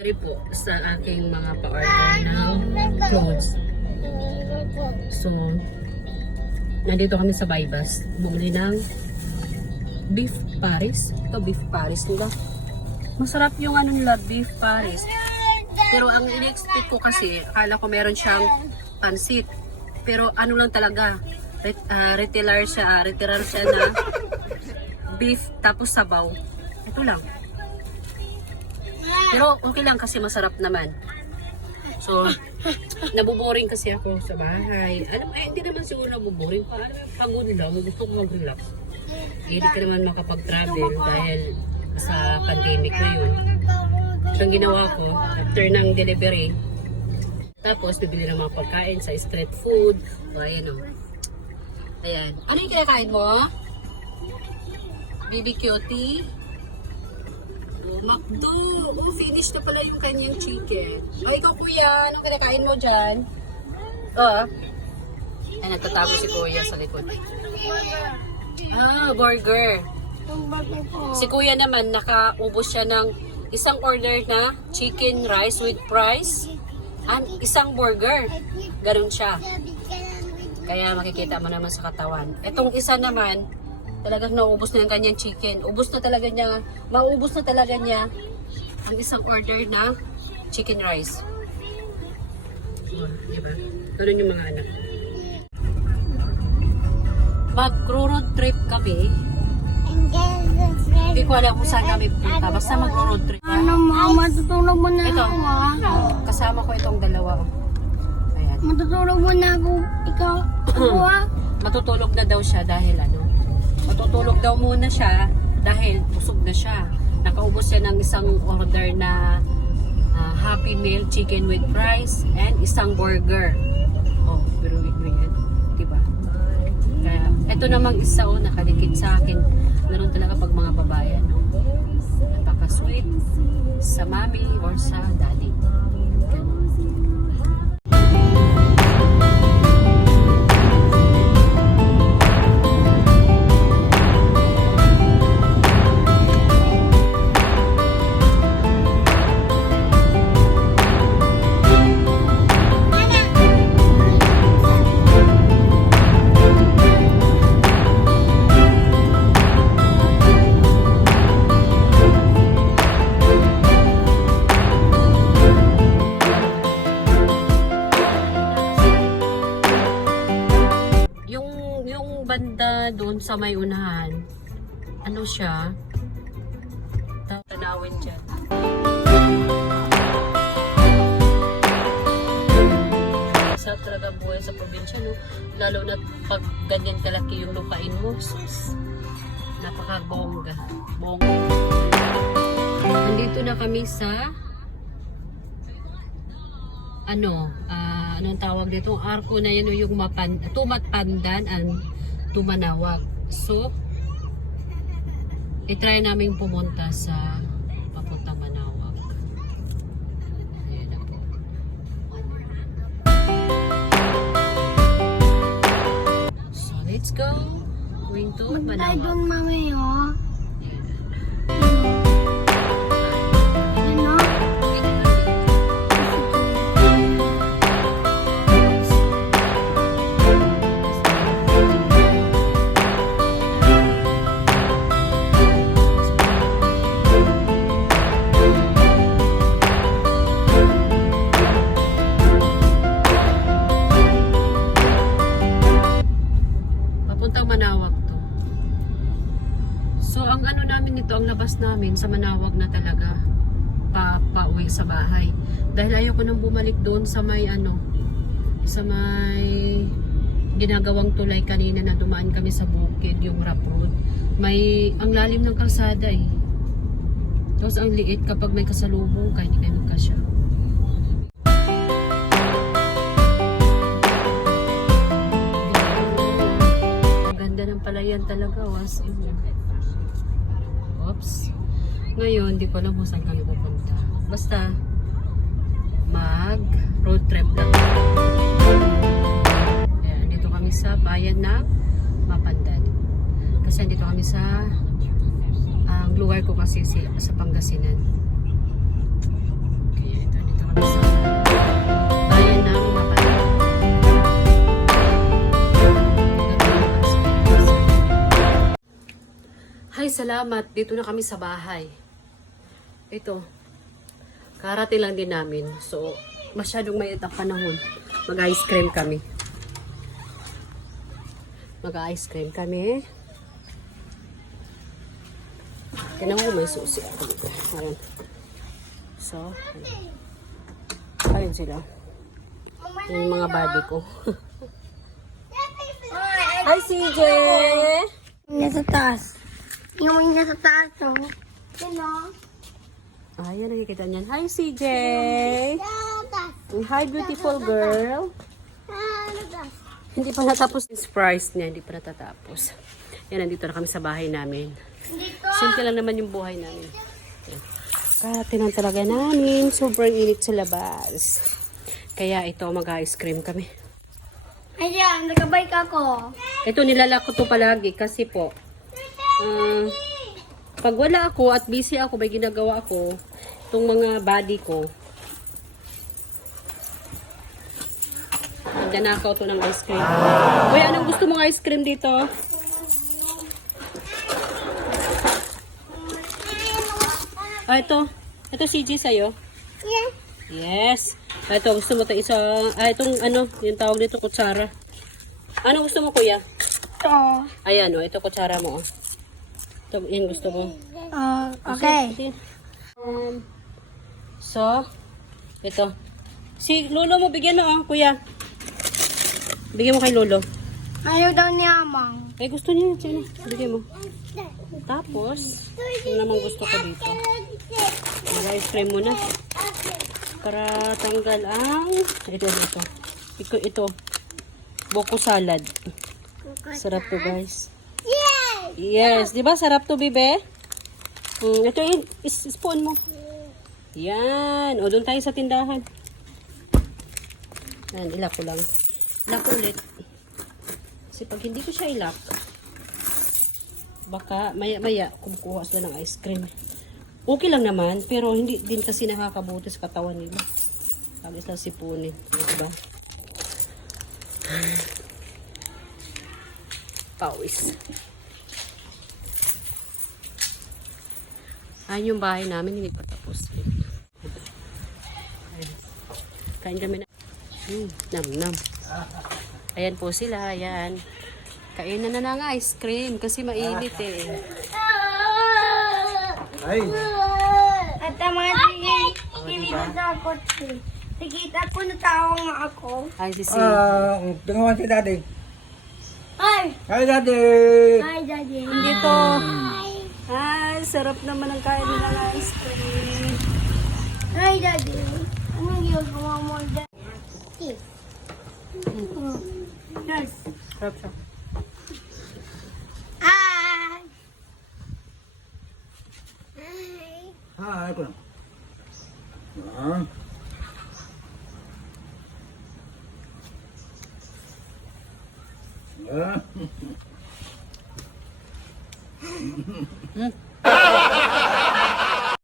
Sorry po sa aking mga pa-order ng clothes. So, nandito kami sa Baybas. Bumili ng beef Paris. Ito beef Paris nila. Masarap yung ano nila, beef Paris. Pero ang in-expect ko kasi, akala ko meron siyang pansit. Pero ano lang talaga, ret, ah, retailer siya, retailer siya na beef tapos sabaw. Ito lang. Pero okay lang kasi masarap naman. So, nabuboring kasi ako sa bahay. Alam, eh, hindi naman siguro nabuboring. Pa, alam, mo, pagod lang. Gusto ko mag-relax. Eh, hindi ka naman makapag-travel dahil sa pandemic na yun. So, ang ginawa ko, after ng delivery, tapos bibili ng mga pagkain sa street food. O, ayan o. Ayan. Ano yung kinakain mo? Baby cutie? Macdo. Oh, finish na pala yung kanyang chicken. O, ikaw kuya, anong kinakain mo dyan? Oo. Ay, nagtatago si kuya sa likod. Ah, burger. Si kuya naman, nakaubos siya ng isang order na chicken rice with fries and isang burger. Ganun siya. Kaya makikita mo naman sa katawan. Itong isa naman, talagang naubos na yung kanyang chicken. Ubos na talaga niya, maubos na talaga niya ang isang order na chicken rice. Oh, di ba? Ganun yung mga anak. Mag-road trip kami. Hindi ko alam kung saan kami punta. Basta mag-road trip. Ano mo, matutulog mo na Ito. ako ah. Kasama ko itong dalawa. oh. Ayan. Matutulog mo na ako. Ikaw, ako ah. matutulog na daw siya dahil ano, matutulog daw muna siya dahil busog na siya. Nakaubos siya ng isang order na ah, Happy Meal chicken with fries and isang burger. Oh, pero mo yan. Diba? Kaya, ito namang isa oh, nakalikid sa akin. Meron talaga pag mga babae, no? Napaka-sweet sa mommy or sa daddy. Sa may unahan, ano siya? Ta- Tanawin dyan. Sa talaga buhay sa probinsya, no? Lalo na pag ganyan kalaki yung lupain mo, sus, napaka-bongga. Bongga. Nandito na kami sa ano, ah, anong tawag dito? Arko na yan o yung mapan, tumat pandan and tumanawag. So, itry namin pumunta sa papunta Manawag. Ayan na po. So, let's go. Going to Manawag. doon mami namin sa Manawag na talaga pa pauwi sa bahay. Dahil ayoko nang bumalik doon sa may ano, sa may ginagawang tulay kanina na dumaan kami sa bukid, yung rough road. May, ang lalim ng kalsada eh. Tapos ang liit kapag may kasalubong ka, hindi kayo magkasya. Ganda ng palayan talaga, was in. Oops. Ngayon, di ko alam kung saan kami pupunta. Basta, mag road trip lang. Ayan, dito kami sa bayan ng Mapandan. Kasi dito kami sa ang lugar ko kasi si, sa Pangasinan. kami sa Hay, salamat. Dito na kami sa bahay. Ito. Karating lang din namin. So, masyadong mainit ang panahon. Mag-ice cream kami. Mag-ice cream kami. Kailangan ko may susi ako dito. Ayan. So, ayun sila. Yung mga body ko. Hi, CJ! Nasa taas. Yung nasa taas, oh. Sino? Ayan, nakikita niyan. Hi, CJ! Hi, beautiful girl. Hindi pa natapos yung surprise niya. Hindi pa natatapos. Yan, nandito na kami sa bahay namin. Simple lang naman yung buhay namin. Katinan talaga namin. Sobrang init sa labas. Kaya ito, mag-ice cream kami. Ayan, nagabike ako. Ito, nilalak ko to palagi kasi po, ah, pag wala ako at busy ako, may ginagawa ako, itong mga body ko, Nanakaw to ng ice cream. Kuya, anong gusto mong ice cream dito? Ah, ito. Ito CG sa'yo. Yeah. Yes. Ah, ito, gusto mo ito isa, ah, itong ano, yung tawag dito, kutsara. Ano gusto mo, kuya? Ito. Ayan, oh, ito kutsara mo, oh. Ito, yan gusto mo. Uh, okay. Um, so, ito. Si Lolo mo, bigyan mo, oh, kuya. Bigyan mo kay Lolo. Ayaw daw ni Amang. Eh, gusto niya, China. Bigyan mo. Tapos, ano naman gusto ko dito? Mag-ice cream muna. Para tanggal ang... Ito, ito. Ito, ito. Boko salad. Sarap to, guys. Yes, di ba? Sarap to, bibe. Mm, ito yung spoon mo. Yan. O, doon tayo sa tindahan. Yan, ilak ko lang. Ilak ko ulit. Kasi pag hindi ko siya ilak, baka maya-maya kumukuha sila ng ice cream. Okay lang naman, pero hindi din kasi nakakabuti sa katawan nila. Lagi sa sipunin. Diba? Pawis. Ayun yung bahay namin, hindi pa tapos. Kain kami na. Hmm, nam nam. Ayan po sila, ayan. Kainan na ng ice cream kasi mainit eh. Ay, At ang mga tingin, sa kotse. Nakita ko na tao nga ako. Hi, Sisi. ah, tungawan si daddy. Ay! Hi, daddy! Hi, Daddy. Dito. Ay, sarap naman ang kain nila ng ice cream. Hi, Daddy. Anong ginagawa mo, Daddy? Yes. Sarap siya. Hi! Hi! Hi, ko lang. Ah. Ah. Hmm.